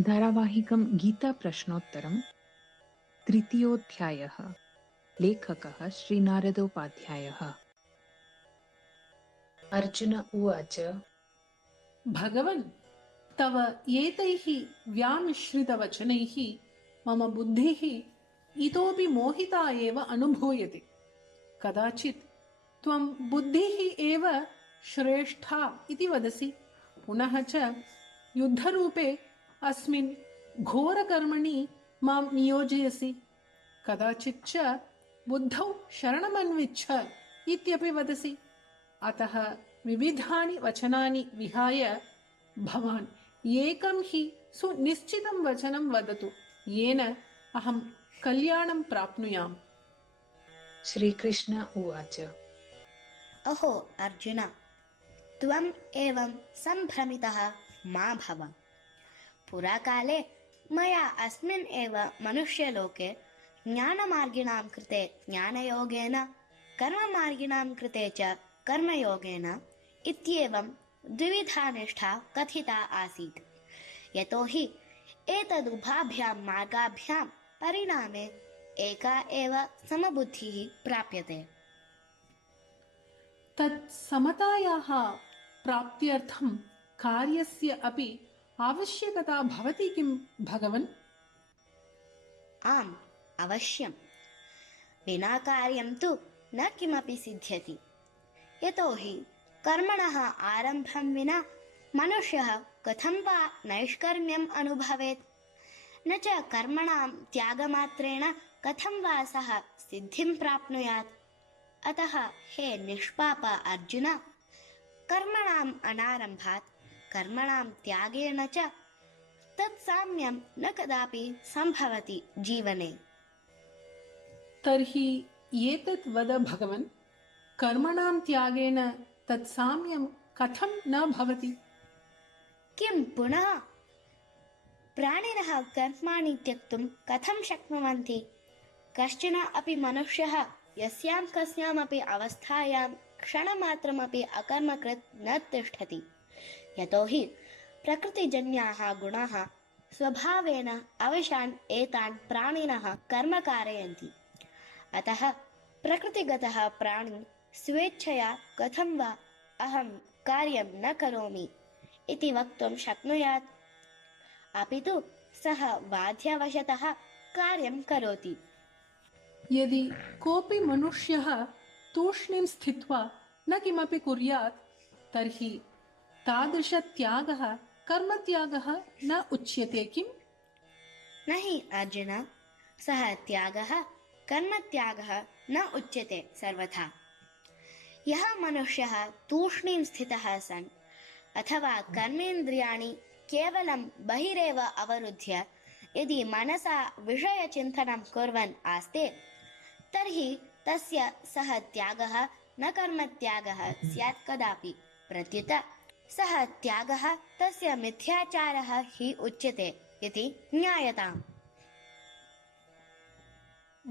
धारावाहिकं गीताप्रश्नोत्तरं तृतीयोऽध्यायः। लेखकः श्रीनारदोपाध्यायः। अर्जुन उवाच। भगवन्, तव एतैः व्यामिश्रितवचनैः मम बुद्धिः इतोपि मोहिता एव अनुभूयते। कदाचित् त्वं बुद्धिः एव श्रेष्ठा इति वदसि, पुनः च युद्धरूपे अस्मिन् घोरकर्मणि मां नियोजयसि। कदाचित् च बुद्धौ शरणमन्विच्छ इत्यपि वदसि। अतः विविधानि वचनानि विहाय भवान् एकं हि सुनिश्चितं वचनं वदतु, येन अहं कल्याणं प्राप्नुयाम्। श्रीकृष्ण उवाच। अहो अर्जुन, त्वम् एवं सम्भ्रमितः मा भव। पुराकाले मया अस्मिन् एव मनुष्यलोके ज्ञानमार्गिणां कृते ज्ञानयोगेन, कर्ममार्गिणां कृते च कर्मयोगेन इत्येवं द्विविधा निष्ठा कथिता आसीत्। यतोहि एतदुभाभ्यां मार्गाभ्यां परिणामे एका एव समबुद्धिः प्राप्यते। तत् समतायाः प्राप्त्यर्थं कार्यस्य अपि आवश्यकता भवति किं भगवन्? आम्, अवश्यम्। विना कार्यं तु न किमपि सिद्ध्यति। यतोहि कर्मणः आरम्भं विना मनुष्यः कथं वा नैष्कर्म्यम् अनुभवेत्, न च कर्मणां त्यागमात्रेण कथं वा सः सिद्धिं प्राप्नुयात्। अतः हे निष्पाप अर्जुन, कर्मणाम् अनारम्भात् कर्मणां त्यागेन च तत्साम्यं न कदापि सम्भवति जीवने। तर्हि एतत् वद भगवन्, कर्मणां त्यागेन तत्साम्यं कथं न भवति? किं पुनः? प्राणिनः कर्माणि त्यक्तुं कथं शक्नुवन्ति? कश्चन अपि मनुष्यः यस्यां कस्यामपि अवस्थायां क्षणमात्रमपि अकर्मकृत् न तिष्ठति। यतोहि प्रकृतिजन्याः गुणाः स्वभावेन अवशान् एतान् प्राणिनः कर्म कारयन्ति। अतः प्रकृतिगतः प्राणी स्वेच्छया कथं वा अहं कार्यं न करोमि इति वक्तुं शक्नुयात्। अपि तु सः बाध्यवशतः कार्यं करोति। यदि कोऽपि मनुष्यः तूष्णीं स्थित्वा न किमपि कुर्यात्, तर्हि तादृशत्यागः कर्मत्यागः न उच्यते किम्? न हि अर्जुन, सः त्यागः कर्मत्यागः न उच्यते सर्वथा। यः मनुष्यः तूष्णीं स्थितः सन् अथवा कर्मेन्द्रियाणि केवलं बहिरेव अवरुध्य यदि मनसा विषयचिन्तनं कुर्वन् आस्ते, तर्हि तस्य सः त्यागः न कर्मत्यागः स्यात् कदापि। प्रत्युत सः त्यागः तस्य मिथ्याचारः हि उच्यते इति ज्ञायताम्।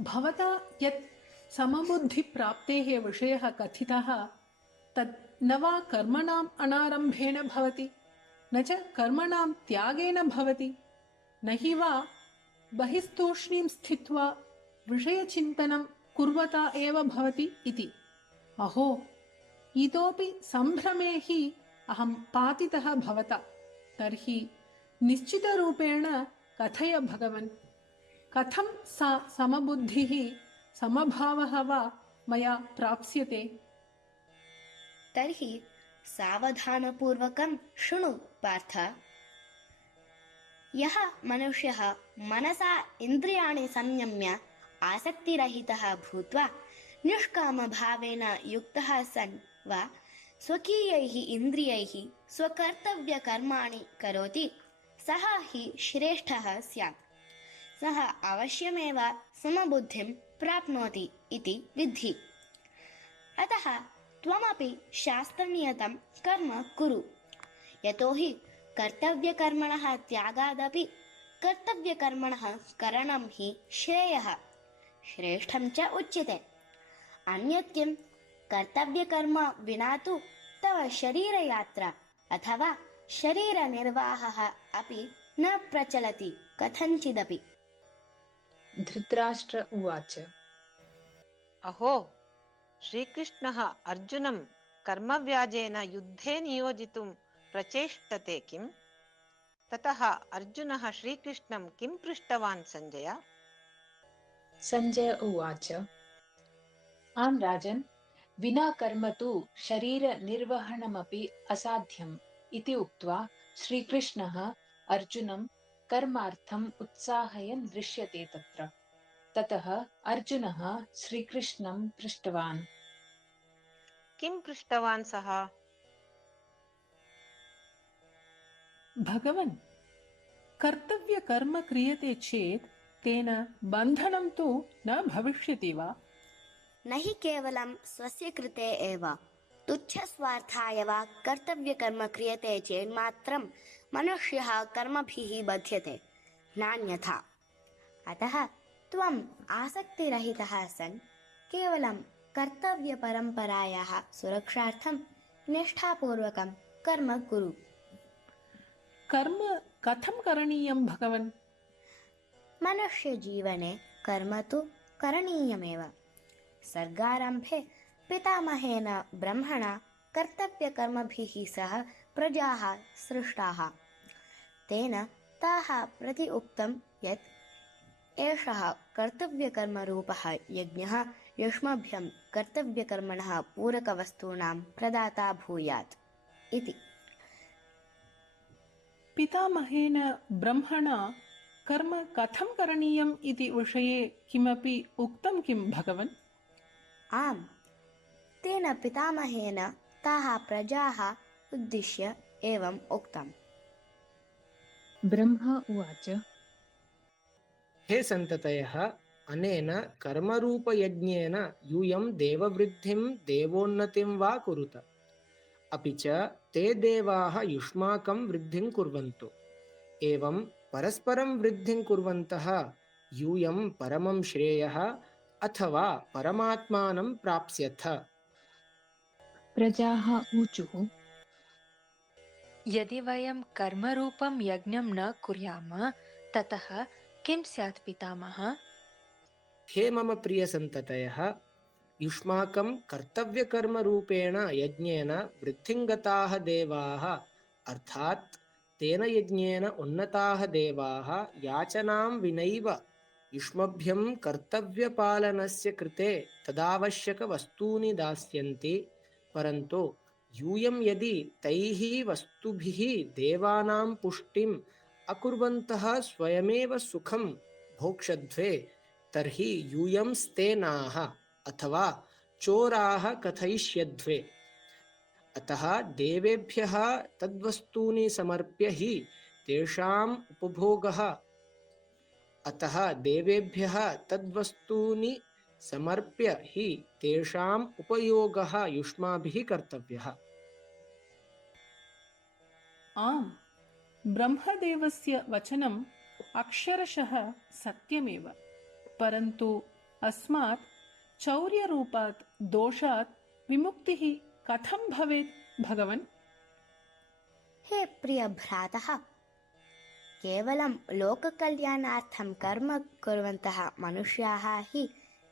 भवता यत् समबुद्धिप्राप्तेः विषयः कथितः, तत् न वा कर्मणाम् अनारम्भेण भवति, न च कर्मणां त्यागेन भवति, न हि वा बहिस्तूष्णीं स्थित्वा विषयचिन्तनं कुर्वता एव भवति इति। अहो, इतोपि सम्भ्रमे हि अहं पातितः भवता। तर्हि निश्चितरूपेण कथय भगवन्, कथं सा समबुद्धिः समभावः वा मया प्राप्स्यते? तर्हि सावधानपूर्वकं शृणु पार्थ। यः मनुष्यः मनसा इन्द्रियाणि संयम्य आसक्तिरहितः भूत्वा निष्कामभावेन युक्तः सन् वा स्वकीयैः इन्द्रियैः स्वकर्तव्यकर्माणि करोति, सः हि श्रेष्ठः स्यात्। सः अवश्यमेव समबुद्धिं प्राप्नोति इति विद्धि। अतः त्वमपि शास्त्रनियतं कर्म कुरु। यतोहि कर्तव्यकर्मणः त्यागादपि कर्तव्यकर्मणः करणं हि श्रेयः, श्रेष्ठं च उच्यते। अन्यत् किं? कर्तव्यकर्म विना तु तव शरीरयात्रा अथवा शरीरनिर्वाहः अपि न प्रचलति कथञ्चिदपि। धृतराष्ट्र उवाच अहो, श्रीकृष्णः अर्जुनं कर्मव्याजेन युद्धे नियोजितुं प्रचेष्टते किम्? ततः अर्जुनः श्रीकृष्णं किं पृष्टवान् सञ्जय? सञ्जय उवाच आं राजन्, विना कर्म तु शरीरनिर्वहणमपि असाध्यम् इति उक्त्वा श्रीकृष्णः अर्जुनं कर्मार्थम् उत्साहयन् दृश्यते तत्र। ततः अर्जुनः श्रीकृष्णं पृष्टवान्। किं पृष्टवान् सः? भगवन्, कर्तव्यकर्म क्रियते चेत् तेन बन्धनं तु न भविष्यति वा? न हि केवलं स्वस्य कृते एव, तुच्छस्वार्थाय वा कर्तव्यकर्म क्रियते चेन्मात्रं मनुष्यः कर्मभिः बध्यते, नान्यथा। अतः त्वम् आसक्तिरहितः सन् केवलं कर्तव्यपरम्परायाः सुरक्षार्थं निष्ठापूर्वकं कर्म कुरु। कर्म कथं करणीयं भगवन्? मनुष्यजीवने कर्म तु करणीयमेव। सर्गारम्भे पितामहेन ब्रह्मणा कर्तव्यकर्मभिः सह प्रजाः सृष्टाः। तेन ताः प्रति उक्तं यत् एषः कर्तव्यकर्मरूपः यज्ञः युष्मभ्यं कर्तव्यकर्मणः पूरकवस्तूनां प्रदाता भूयात् इति। पितामहेन ब्रह्मणा कर्म कथं करणीयम् इति विषये किमपि उक्तं किं भगवन्? आम्, तेन पितामहेन ताः प्रजाः उद्दिश्य एवम् उक्तम्। ब्रह्म उवाच हे सन्ततयः, अनेन कर्मरूपयज्ञेन यूयं देववृद्धिं देवोन्नतिं वा कुरुत। अपि च ते देवाः युष्माकं वृद्धिं कुर्वन्तु। एवं परस्परं वृद्धिं कुर्वन्तः यूयं परमं श्रेयः अथवा परमात्मानं प्राप्स्यथ। प्रजाः ऊचुः यदि वयं कर्मरूपं यज्ञं न कुर्याम ततः किं स्यात् पितामह? हे मम प्रियसन्ततयः, युष्माकं कर्तव्यकर्मरूपेण यज्ञेन वृद्धिं गताः देवाः, अर्थात् तेन यज्ञेन उन्नताः देवाः याचनां विनैव युष्मभ्यं कर्तव्यपालनस्य कृते तदावश्यकवस्तूनि दास्यन्ति। परन्तु यूयं यदि तैः वस्तुभिः देवानां पुष्टिम् अकुर्वन्तः स्वयमेव सुखं भोक्ष्यध्वे तर्हि यूयं स्तेनाः अथवा चोराः कथयिष्यध्वे। अतः देवेभ्यः तद्वस्तूनि समर्प्य हि तेषाम् उपभोगः अतः देवेभ्यः तद्वस्तूनि समर्प्य हि तेषाम् उपयोगः युष्माभिः कर्तव्यः। आम्, ब्रह्मदेवस्य वचनम् अक्षरशः सत्यमेव। परन्तु अस्मात् चौर्यरूपात् दोषात् विमुक्तिः कथं भवेत् भगवन्? हे प्रिय भ्रातः, केवलं लोककल्याणार्थं कर्म कुर्वन्तः मनुष्याः हि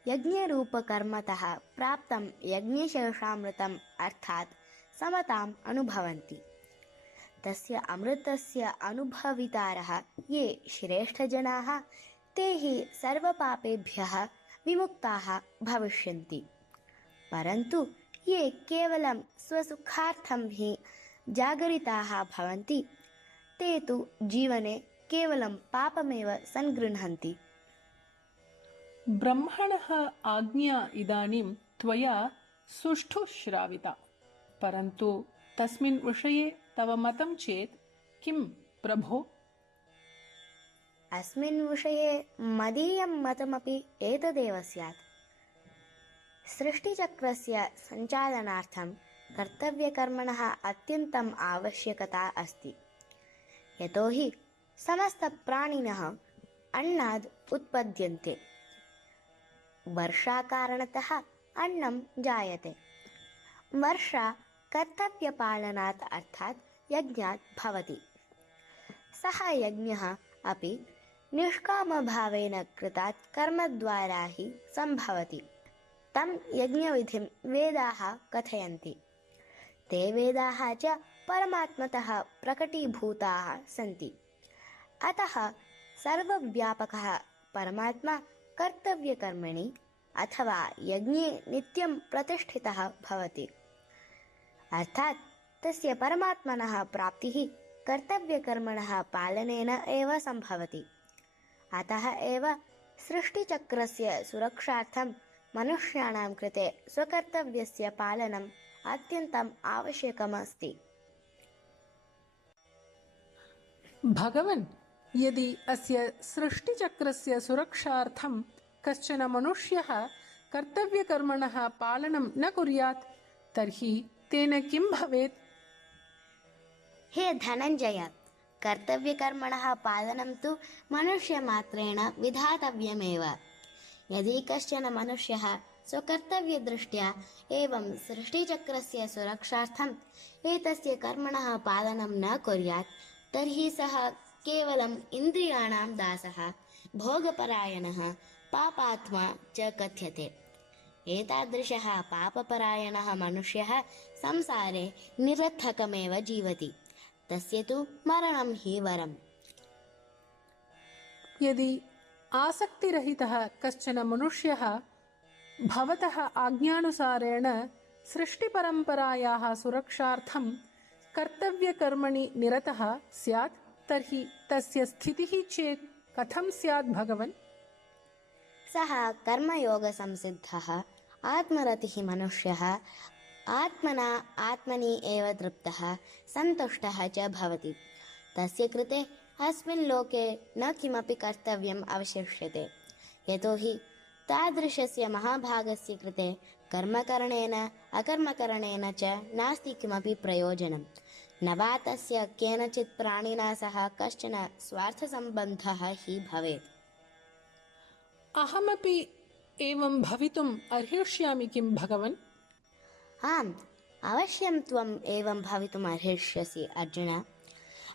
यज्ञरूपकर्मतः प्राप्तं यज्ञशेषामृतम् अर्थात् समताम् अनुभवन्ति। तस्य अमृतस्य अनुभवितारः ये श्रेष्ठजनाः ते हि सर्वपापेभ्यः विमुक्ताः भविष्यन्ति। परन्तु ये केवलं स्वसुखार्थं हि जागरिताः भवन्ति ते तु जीवने केवलं पापमेव सङ्गृह्णन्ति। ब्रह्मणः आज्ञा इदानीं त्वया सुष्ठु श्राविता, परन्तु तस्मिन् विषये तव मतं चेत् किं प्रभो? अस्मिन् विषये मदीयं मतमपि एतदेव स्यात्। सृष्टिचक्रस्य सञ्चालनार्थं कर्तव्यकर्मणः अत्यन्तम् आवश्यकता अस्ति। यतोहि समस्तप्राणिनः अन्नाद् उत्पद्यन्ते। वर्षाकारणतः अन्नं जायते। वर्षा कर्तव्यपालनात् अर्थात् यज्ञात् भवति। सः यज्ञः अपि निष्कामभावेन कृतात् कर्मद्वारा हि सम्भवति। तं यज्ञविधिं वेदाः कथयन्ति। ते वेदाः च परमात्मतः प्रकटीभूताः सन्ति। अतः सर्वव्यापकः परमात्मा कर्तव्यकर्मणि अथवा यज्ञे नित्यं प्रतिष्ठितः भवति। अर्थात् तस्य परमात्मनः प्राप्तिः कर्तव्यकर्मणः पालनेन एव सम्भवति। अतः एव सृष्टिचक्रस्य सुरक्षार्थं मनुष्याणां कृते स्वकर्तव्यस्य पालनम् अत्यन्तम् आवश्यकमस्ति। भगवन्, यदि अस्य सृष्टिचक्रस्य सुरक्षार्थं कश्चन मनुष्यः कर्तव्यकर्मणः पालनं न कुर्यात् तर्हि तेन किं भवेत्? हे धनञ्जय, कर्तव्यकर्मणः पालनं तु मनुष्यमात्रेण विधातव्यमेव। यदि कश्चन मनुष्यः स्वकर्तव्यदृष्ट्या एवं सृष्टिचक्रस्य सुरक्षार्थम् एतस्य कर्मणः पालनं न कुर्यात् तर्हि सः केवलम् इन्द्रियाणां दासः, भोगपरायणः, पापात्मा च कथ्यते। एतादृशः पापपरायणः मनुष्यः संसारे निरर्थकमेव जीवति। तस्य तु मरणं हि वरम्। यदि आसक्तिरहितः कश्चन मनुष्यः भवतः आज्ञानुसारेण सृष्टिपरम्परायाः सुरक्षार्थं कर्तव्यकर्मणि निरतः स्यात् तर्हि तस्य स्थितिः चेत् कथं स्यात् भगवन्? सः कर्मयोगसंसिद्धः आत्मरतिः मनुष्यः आत्मना आत्मनि एव तृप्तः सन्तुष्टः च भवति। तस्य कृते अस्मिन् लोके न किमपि कर्तव्यम् अवशिष्यते। यतोहि तादृशस्य महाभागस्य कृते कर्मकरणेन अकर्मकरणेन च नास्ति किमपि प्रयोजनं। न वा तस्य केनचित् प्राणिना सह कश्चन स्वार्थसम्बन्धः हि भवेत्। अहमपि एवं भवितुम् अर्हिष्यामि किं भगवन्? आम्, अवश्यं त्वम् एवं भवितुम् अर्हिष्यसि अर्जुन।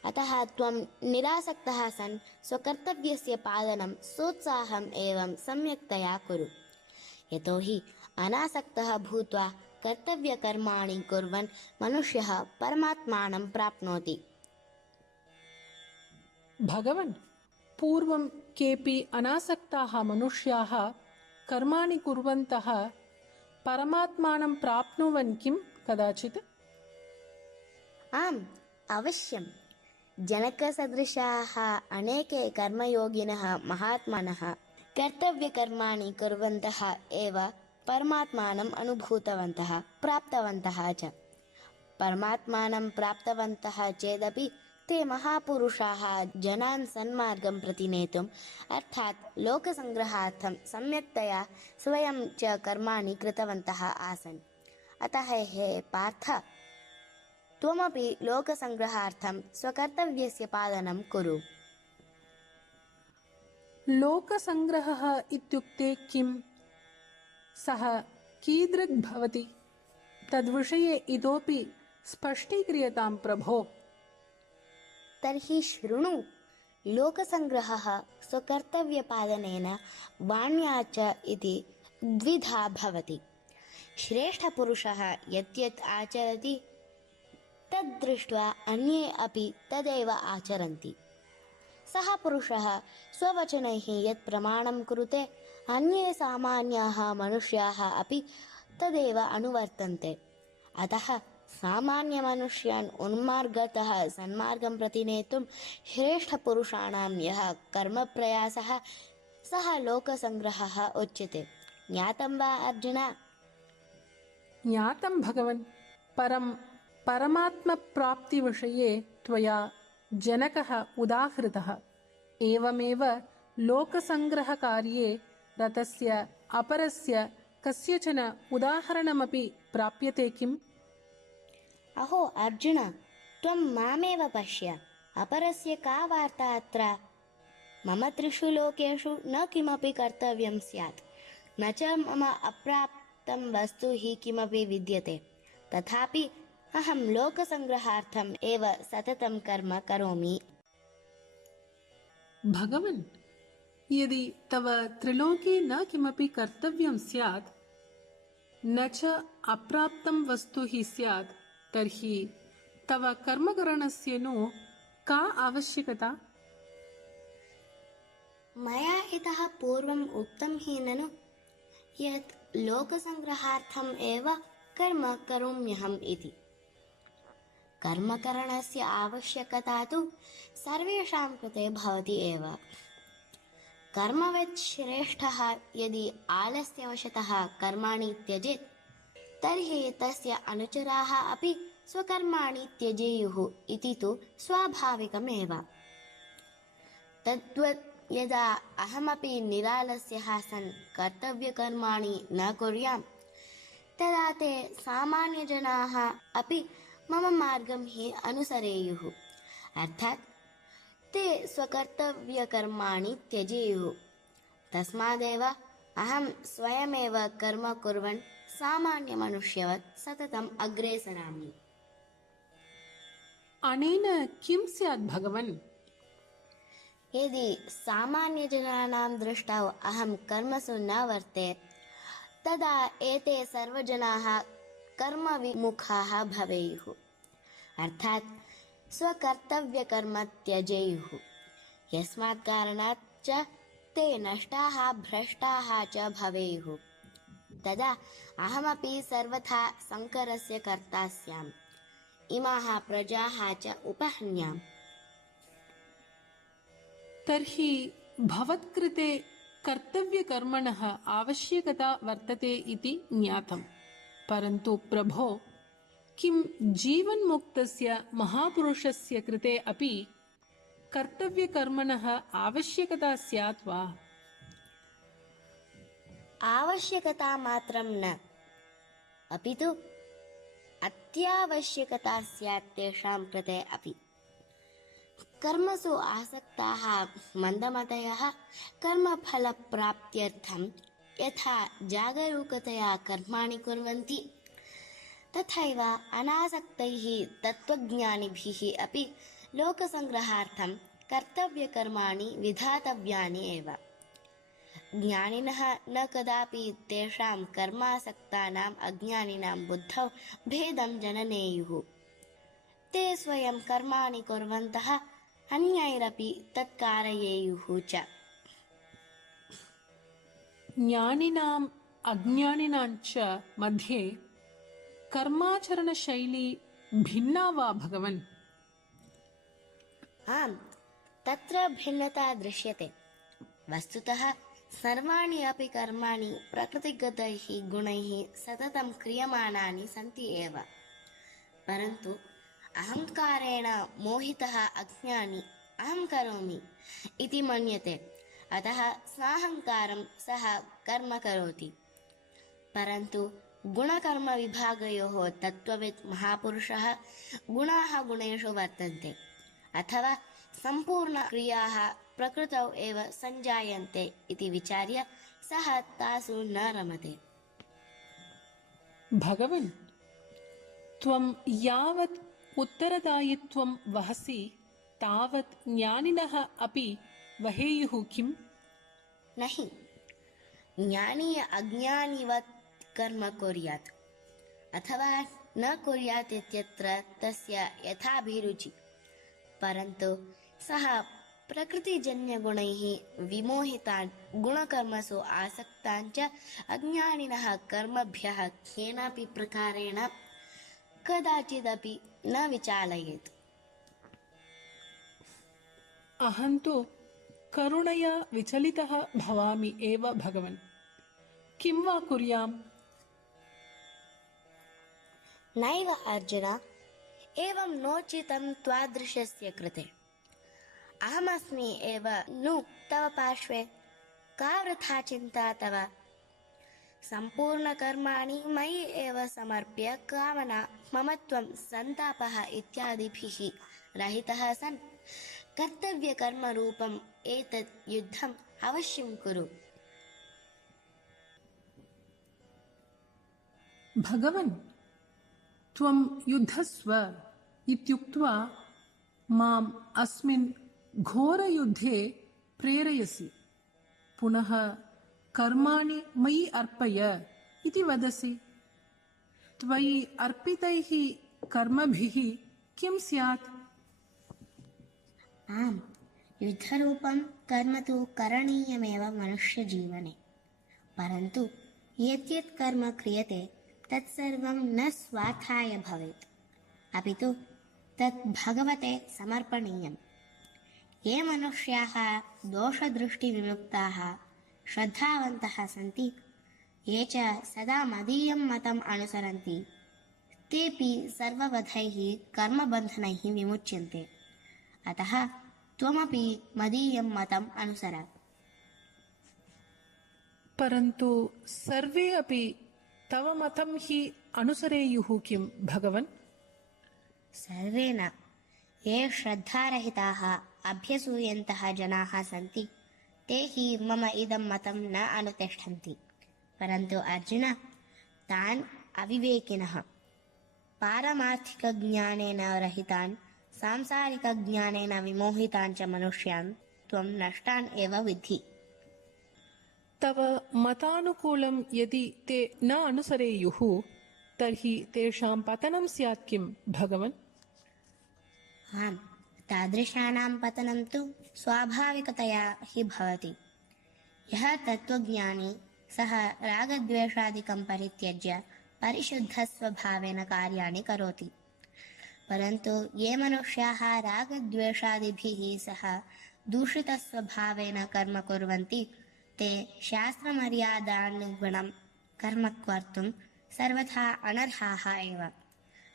अतः त्वं निरासक्तः सन् स्वकर्तव्यस्य पालनं सोत्साहम् एवं सम्यक्तया कुरु। यतोहि अनासक्तः भूत्वा कर्तव्यकर्माणि कुर्वन् मनुष्यः परमात्मानं प्राप्नोति। भगवन्, पूर्वं केऽपि अनासक्ताः मनुष्याः कर्माणि कुर्वन्तः परमात्मानं प्राप्नुवन् किं कदाचित्? आम्, अवश्यम्। जनकसदृशाः अनेके कर्मयोगिनः महात्मानः कर्तव्यकर्माणि कुर्वन्तः एव परमात्मानम् अनुभूतवन्तः, प्राप्तवन्तः च। परमात्मानं प्राप्तवन्तः चेदपि ते महापुरुषाः जनान् सन्मार्गं प्रति नेतुम् अर्थात् लोकसङ्ग्रहार्थं सम्यक्तया स्वयं च कर्माणि कृतवन्तः आसन्। अतः हे पार्थ, त्वमपि लोकसङ्ग्रहार्थं स्वकर्तव्यस्य पालनं कुरु। लोकसङ्ग्रहः इत्युक्ते किम्? सः कीदृक् भवति? तद्विषये इतोपि स्पष्टीक्रियतां प्रभो। तर्हि शृणु। लोकसङ्ग्रहः स्वकर्तव्यपालनेन वाण्या च इति द्विधा भवति। श्रेष्ठपुरुषः यत् आचरति तद्दृष्ट्वा अन्ये अपि तदेव आचरन्ति। सः पुरुषः स्ववचनैः यत् प्रमाणं कुरुते अन्ये सामान्याः मनुष्याः अपि तदेव अनुवर्तन्ते। अतः सामान्यमनुष्यान् उन्मार्गतः सन्मार्गं प्रति नेतुं श्रेष्ठपुरुषाणां यः कर्मप्रयासः सः लोकसङ्ग्रहः उच्यते। ज्ञातं वा अर्जुन? ज्ञातं भगवन्। परमात्मप्राप्तिविषये त्वया जनकः उदाहृतः। एवमेव लोकसङ्ग्रहकार्ये रतस्य अपरस्य कस्यचन उदाहरणमपि प्राप्यते किम्? अहो अर्जुन, त्वं मामेव पश्य। अपरस्य का वार्ता अत्र? मम त्रिषु लोकेषु न किमपि कर्तव्यं स्यात्, न च मम अप्राप्तं वस्तु हि किमपि विद्यते। तथापि अहं लोकसङ्ग्रहार्थम् एव सततं कर्म करोमि। भगवन्, यदि तव त्रिलोके न किमपि कर्तव्यं स्यात्, न च अप्राप्तं वस्तु हि स्यात्, तर्हि तव कर्मकरणस्य नु का आवश्यकता? मया इतः पूर्वम् उक्तं हि ननु यत् लोकसङ्ग्रहार्थम् एव कर्म करोम्यहम् इति। कर्मकरणस्य आवश्यकता तु सर्वेषां कृते भवति एव। कर्मवित् श्रेष्ठः यदि आलस्यवशतः कर्माणि त्यजेत्, तर्हि तस्य अनुचराः अपि स्वकर्माणि त्यजेयुः इति तु स्वाभाविकमेव। तद्वत् यदा अहमपि निरालस्यः सन् कर्तव्यकर्माणि न कुर्याम्, तदा ते सामान्यजनाः अपि मम मार्गं हि अनुसरेयुः, अर्थात् ते स्वकर्तव्यकर्माणि त्यजेयुः। तस्मादेव अहं स्वयमेव कर्म कुर्वन् सामान्यमनुष्यवत् सततम् अग्रे सरामि। अनेन किं स्यात् भगवन्? यदि सामान्यजनानां दृष्टौ अहं कर्मसु न वर्ते, तदा एते सर्वजनाः कर्मविमुखाः भवेयुः, अर्थात् स्वकर्तव्यकर्म त्यजेयुः। यस्मात् कारणात् च ते नष्टाः भ्रष्टाः च भवेयुः। तदा अहमपि सर्वथा संकरस्य कर्ता स्याम्, इमाः प्रजाः च उपहन्याम्। तर्हि भवत्कृते कर्तव्यकर्मणः आवश्यकता वर्तते इति ज्ञातम्। परन्तु प्रभो, किं जीवन्मुक्तस्य महापुरुषस्य कृते अपि कर्तव्यकर्मणः आवश्यकता स्यात् वा? आवश्यकता मात्रं न, अपि तु अत्यावश्यकता स्यात् तेषां कृते अपि। कर्मसु आसक्ताः मन्दमतयः कर्मफलप्राप्त्यर्थं यथा जागरूकतया कर्माणि कुर्वन्ति, तथैव अनासक्तैः तत्त्वज्ञानिभिः अपि लोकसङ्ग्रहार्थं कर्तव्यकर्माणि विधातव्यानि एव। ज्ञानिनः न कदापि तेषां कर्मासक्तानाम् अज्ञानिनां बुद्धौ भेदं जननेयुः। ते स्वयं कर्माणि कुर्वन्तः अन्यैरपि तत्कारयेयुः च। ज्ञानिनाम् अज्ञानिनां च मध्ये कर्माचरणशैली भिन्ना वा भगवन्? आम्, तत्र भिन्नता दृश्यते। वस्तुतः सर्वाणि अपि कर्माणि प्रकृतिगतैः गुणैः सततं क्रियमाणानि सन्ति एव। परन्तु अहङ्कारेण मोहितः अज्ञानी अहं करोमि इति मन्यते, अतः साहङ्कारं सः कर्म करोति। परन्तु गुणकर्मविभागयोः तत्त्ववित् महापुरुषः गुणाः गुणेषु वर्तन्ते, अथवा सम्पूर्णक्रियाः प्रकृतौ एव सञ्जायन्ते इति विचार्य सः तासु न रमते। भगवन्, त्वं यावत् उत्तरदायित्वं वहसि तावत् ज्ञानिनः अपि वहेयुः किम्? नहि, ज्ञानी अज्ञानिवत् कर्म कुर्यात् अथवा न कुर्यात् इत्यत्र तस्य यथाभिरुचि। परन्तु सः प्रकृतिजन्यगुणैः विमोहितान् गुणकर्मसु आसक्तान् च अज्ञानिनः कर्मभ्यः केनापि प्रकारेण कदाचिदपि न विचालयेत्। अहं तु करुणया विचलितः भवामि एव भगवन्। किं वा कुर्याम्? नैव अर्जुन, एवं नोचितं त्वादृशस्य कृते। अहमस्मि एव नु तव पार्श्वे, का वृथा चिन्ता तव? सम्पूर्णकर्माणि मयि एव समर्प्य कामना ममत्वं सन्तापः इत्यादिभिः रहितः सन् कर्तव्यकर्मरूपम् एतत् युद्धम् अवश्यं कुरु। भगवन्, त्वं युद्धस्व इत्युक्त्वा माम् अस्मिन् घोरयुद्धे प्रेरयसि, पुनः कर्माणि मयि अर्पय इति वदसि। त्वयि अर्पितैः कर्मभिः किं स्यात्? आम्, युद्धरूपं कर्म तु करणीयमेव मनुष्यजीवने, परन्तु यत् कर्म क्रियते तत्सर्वं न स्वार्थाय भवेत्, अपि तु तत् भगवते समर्पणीयम्। ये मनुष्याः दोषदृष्टिविमुक्ताः श्रद्धावन्तः सन्ति, ये च सदा मदीयं मतम् अनुसरन्ति, तेऽपि सर्ववधैः कर्मबन्धनैः विमुच्यन्ते। अतः त्वमपि मदीयं मतम् अनुसर। परन्तु सर्वे अपि तव मतं हि अनुसरेयुः किं भगवन्? सर्वे न। ये श्रद्धारहिताः अभ्यसूयन्तः जनाः सन्ति, ते हि मम इदं मतं न अनुतिष्ठन्ति। परन्तु अर्जुन, तान् अविवेकिनः, पारमार्थिकज्ञानेन रहितान्, सांसारिकज्ञानेन विमोहितान् च मनुष्यान् त्वं नष्टान् एव विद्धि। तव मतानुकूलं यदि ते न अनुसरेयुः तर्हि तेषां पतनं स्यात् किं भगवन्? आम्, तादृशानां पतनं तु स्वाभाविकतया हि भवति। यः तत्त्वज्ञानी सः रागद्वेषादिकं परित्यज्य परिशुद्धस्वभावेन कार्याणि करोति। परन्तु ये मनुष्याः रागद्वेषादिभिः सह दूषितस्वभावेन कर्म कुर्वन्ति, ते शास्त्रमर्यादानुगुणं कर्म कर्तुं सर्वथा अनर्हाः एव।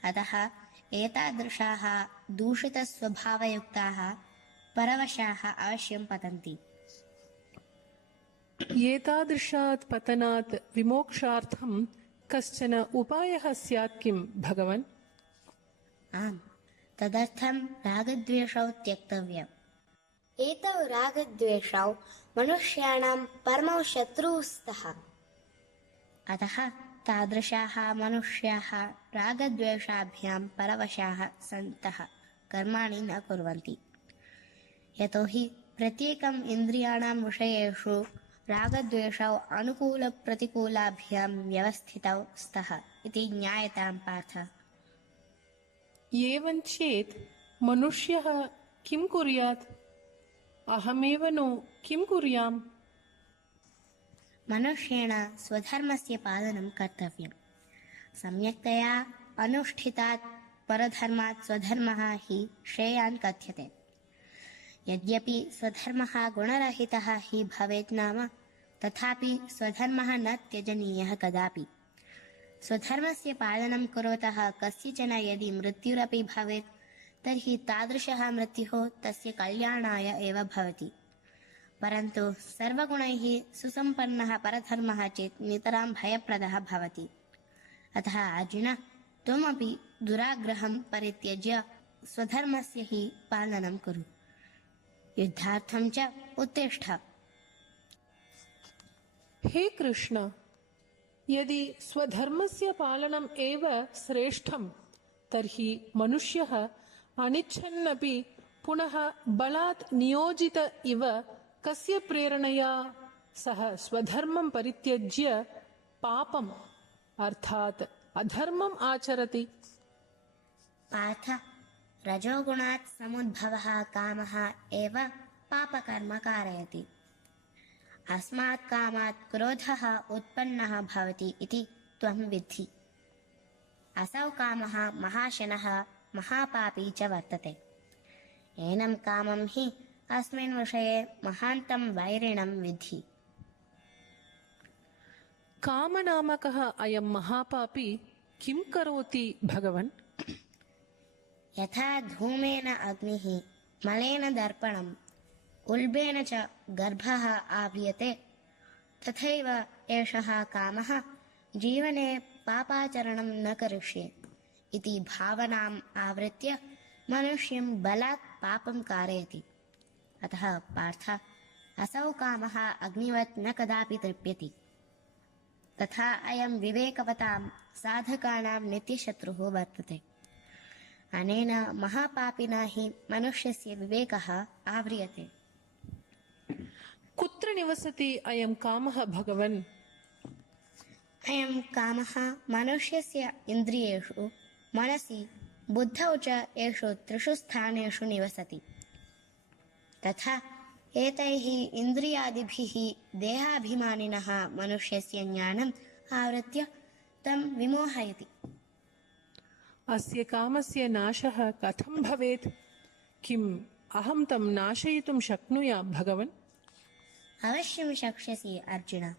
अतः एतादृशाः दूषितस्वभावयुक्ताः परवशाः अवश्यं पतन्ति। एतादृशात् पतनात् विमोक्षार्थं कश्चन उपायः स्यात् किं भगवन्? आम्, तदर्थं रागद्वेषौ त्यक्तव्यम्। एतौ रागद्वेषौ मनुष्याणां परमौ शत्रुौ स्तः। अतः तादृशाः मनुष्याः रागद्वेषाभ्यां परवशाः सन्तः कर्माणि न कुर्वन्ति। यतोहि प्रत्येकम् इन्द्रियाणां विषयेषु रागद्वेषौ अनुकूलप्रतिकूलाभ्यां व्यवस्थितौ स्तः इति ज्ञायतां पार्थ। एवञ्चेत् मनुष्यः किं कुर्यात्? अहमेव नो किं कुर्याम्? मनुष्येण स्वधर्मस्य पालनं कर्तव्यम्। सम्यक्तया अनुष्ठितात् परधर्मात् स्वधर्मः हि श्रेयान् कथ्यते। यद्यपि स्वधर्मः गुणरहितः हि भवेत् नाम, तथापि स्वधर्मः न त्यजनीयः कदापि। स्वधर्मस्य पालनं कुर्वतः कस्यचन यदि मृत्युरपि भवेत्, तर्हि तादृशः मृत्युः तस्य कल्याणाय एव भवति। परन्तु सर्वगुणैः सुसम्पन्नः परधर्मः चेत् नितरां भयप्रदः भवति। अतः अर्जुन, त्वमपि दुराग्रहं परित्यज्य स्वधर्मस्य हि पालनं कुरु। युद्धार्थं च उत्तिष्ठ। हे कृष्ण, यदि स्वधर्मस्य पालनम् एव श्रेष्ठं तर्हि मनुष्यः अनिच्छन्नपि पुनः बलात् नियोजित इव कस्य प्रेरणया सः स्वधर्मं परित्यज्य पापम् अर्थात् अधर्मम् आचरति? पार्थ, रजोगुणात् समुद्भवः कामः एव पापकर्म कारयति। अस्मात् कामात् क्रोधः उत्पन्नः भवति इति त्वं विद्धि। असौ कामः महाशनः महापापी च वर्तते। एनं कामं हि अस्मिन् विषये महान्तं वैरिणं विद्धि। कामनामकः अयं महापापी किं करोति भगवन्? यथा धूमेन अग्निः, मलेन दर्पणम्, उल्बेन च गर्भः आव्रियते, तथैव एषः कामः जीवने पापाचरणं न करिष्ये इति भावनाम् आवृत्य मनुष्यं बलात् पापं कारयति। अतः पार्थ, असौ कामः अग्निवत् न कदापि तृप्यति। तथा अयं विवेकवतां साधकानां नित्यशत्रुः वर्तते। अनेन महापापिना हि मनुष्यस्य विवेकः आव्रियते। कुत्र निवसति अयं कामः भगवन्? अयं कामः मनुष्यस्य इन्द्रियेषु, मनसि, बुद्धौ च एषु त्रिषु स्थानेषु निवसति। तथा एतैः इन्द्रियादिभिः देहाभिमानिनः मनुष्यस्य ज्ञानम् आवृत्य तं विमोहयति। अस्य कामस्य नाशः कथं भवेत्? किम् अहं तं नाशयितुं शक्नुया भगवन्? अवश्यं शक्ष्यसि अर्जुन।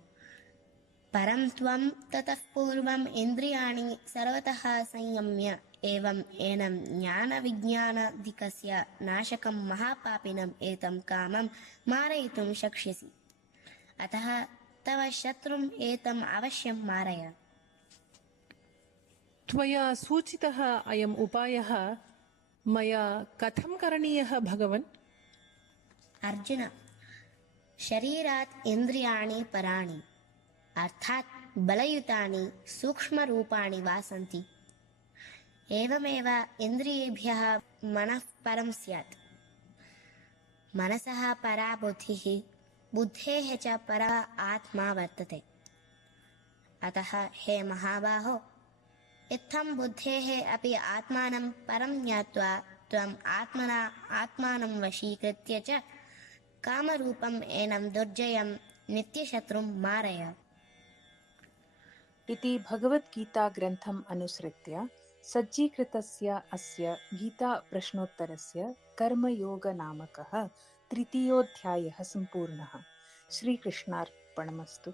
परं त्वं ततः पूर्वम् इन्द्रियाणि सर्वतः संयम्य एवम् एनं ज्ञानविज्ञानादिकस्य नाशकं महापापिनम् एतं कामं मारयितुं शक्ष्यसि। अतः तव शत्रुम् एतम् अवश्यं मारय। त्वया सूचितः अयम् उपायः मया कथं करणीयः भगवन्? अर्जुन, शरीरात् इन्द्रियाणि पराणि, अर्थात् बलयुतानि सूक्ष्मरूपाणि वा सन्ति। एवमेव इन्द्रियेभ्यः मनः परं स्यात्। मनसः परा बुद्धिः, बुद्धेः च परा आत्मा वर्तते। अतः हे महाबाहो, इत्थं बुद्धेः अपि आत्मानं परं ज्ञात्वा त्वम् आत्मना आत्मानं वशीकृत्य च कामरूपम् एनं दुर्जयं नित्यशत्रुं मारय। इति भगवद्गीताग्रन्थम् अनुसृत्य सज्जीकृतस्य अस्य गीताप्रश्नोत्तरस्य कर्मयोगनामकः तृतीयोऽध्यायः सम्पूर्णः। श्रीकृष्णार्पणमस्तु।